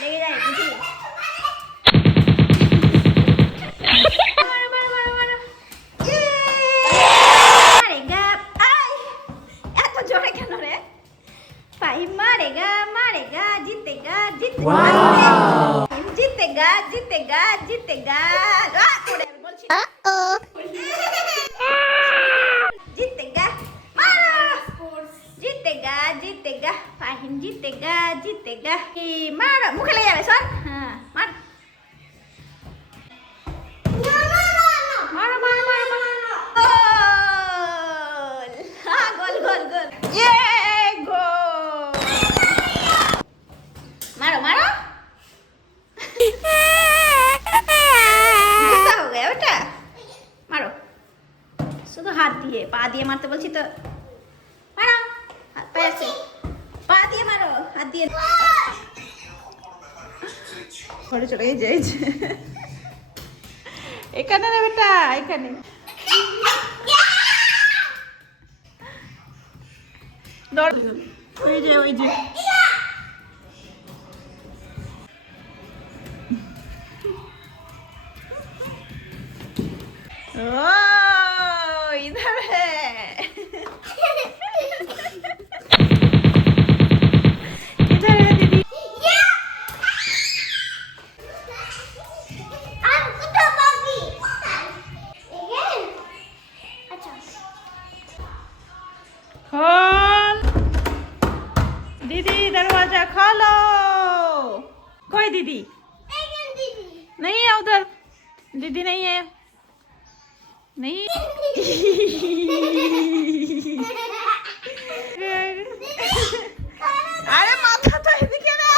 লেগে যায় বুঝি। এত জোরে কেন রে? ফাহিম মারেগা মারেগা জিতেগা জিতেগা জিতেগা জিতেগা জিতেগা বলছি জিতেগা জিতেগা জিতেগা ফাহিম জিতেগা জিতেগা মারো মুখে লেগে যাবে শোন। হ্যাঁ মার মারো মারো মারো মারো গোল গোল গোল গোল ইয়ে গোল मारो मारो गुस्सा हो गया बेटा मारो शुद्ध हाथ दिए पा दिए मारते बोलছি তো मारो हाथ पैर से पा दिए मारो हाथ दिए ঘরে চলে যাইছে এখানে রে বেটা এখানে দৌড় ওই যে इधर है इधर है दीदी खोल दीदी दरवाजा खोलो कोई दीदी नहीं है उधर दीदी नहीं है नहीं আরে মাথা তো এদিকে না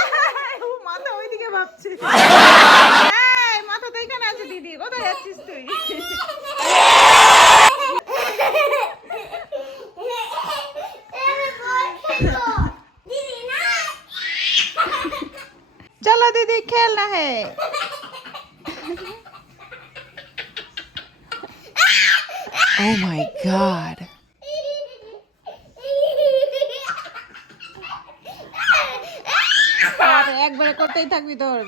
ও মাথা ওইদিকে ভাবছে এই মাথা তো এখানে আছে দিদি কোথায় যাচ্ছিস তুই चलो दीदी खेलना है Oh my god. একবারে করতেই থাকবি তোর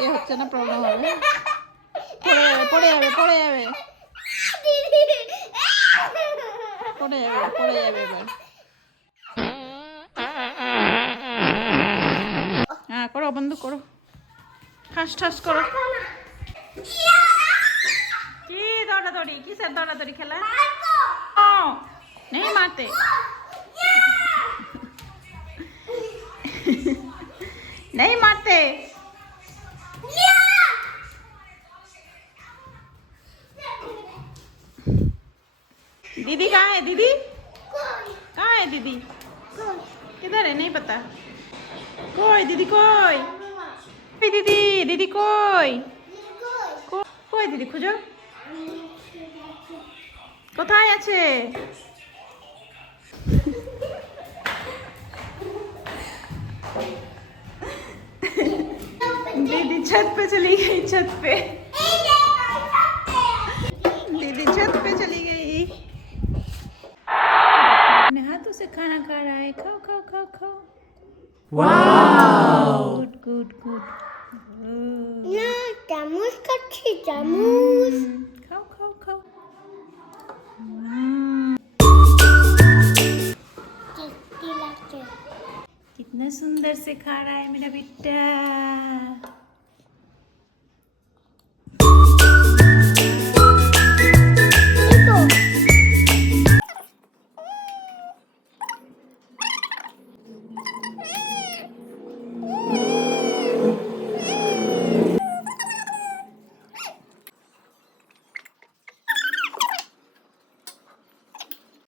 এ হচ্ছে না প্রবলেম হবে পড়ে যাবে পড়ে যাবে এবার হ্যাঁ করো বন্ধ করো ঠাস ঠাস করো কি দৌড়াদৌড়ি কিসের দৌড়াদৌড়ি খেলা नहीं मारते नहीं मारते दीदी कहाँ है दीदी कहाँ है दीदी किधर है नहीं पता कोई दीदी कोई दीदी दीदी कोई कोई दीदी খুঁজো কোথায় আছে दीदी छत पे चली गई छत पे दीदी छत पे चली गई अपने हाथों से खाना खा रहा है खाओ खाओ खाओ खाओ गुड गुड गुड ना चामच खाচ্ছি চামচ खाओ खाओ खाओ टेस्टी लगছে कितना सुंदर से खा रहा है मेरा बेटा